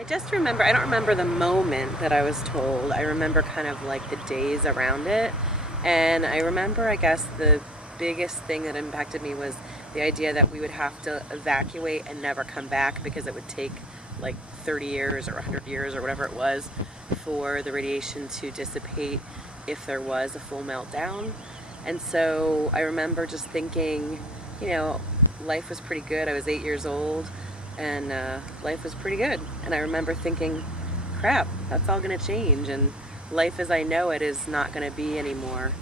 I just remember, I don't remember the moment that I was told. I remember kind of like the days around it. And I remember, I guess, the biggest thing that impacted me was the idea that we would have to evacuate and never come back because it would take like 30 years or 100 years or whatever it was for the radiation to dissipate if there was a full meltdown. And so I remember just thinking, you know, life was pretty good. I was 8 years old and life was pretty good. And I remember thinking, crap, that's all going to change, and life as I know it is not going to be anymore.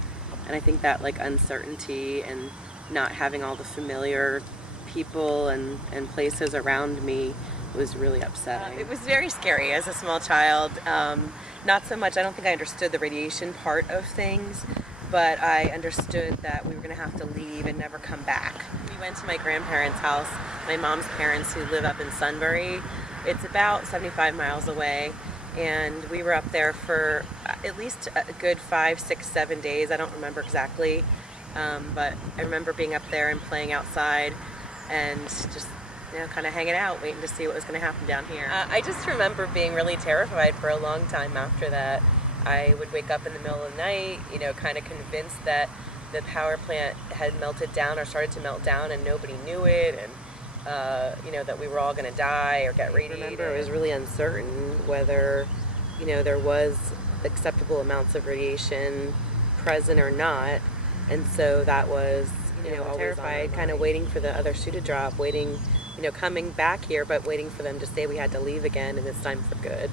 And I think that like uncertainty and not having all the familiar people and places around me was really upsetting. It was very scary as a small child. Not so much, I don't think I understood the radiation part of things, but I understood that we were going to have to leave and never come back. We went to my grandparents' house, my mom's parents who live up in Sunbury. It's about 75 miles away, and we were up there for at least a good 5, 6, 7 days. I don't remember exactly, but I remember being up there and playing outside and just kind of hanging out, waiting to see what was going to happen down here. I just remember being really terrified for a long time after that. I would wake up in the middle of the night, kind of convinced that the power plant had melted down or started to melt down and nobody knew it, and that we were all going to die or get radiated. I remember it was really uncertain whether, there was acceptable amounts of radiation present or not, and so that was, always terrified, kind of waiting for the other shoe to drop, waiting, coming back here, but waiting for them to say we had to leave again and this time for good.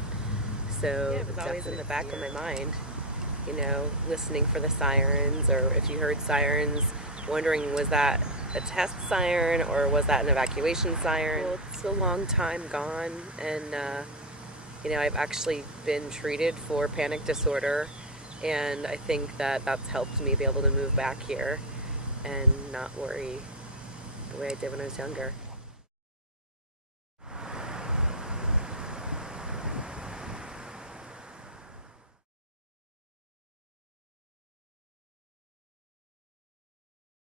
So yeah, it was always in the back of my mind, listening for the sirens, or if you heard sirens, wondering was that a test siren or was that an evacuation siren? Well, it's a long time gone, and I've actually been treated for panic disorder, and I think that that's helped me be able to move back here and not worry the way I did when I was younger.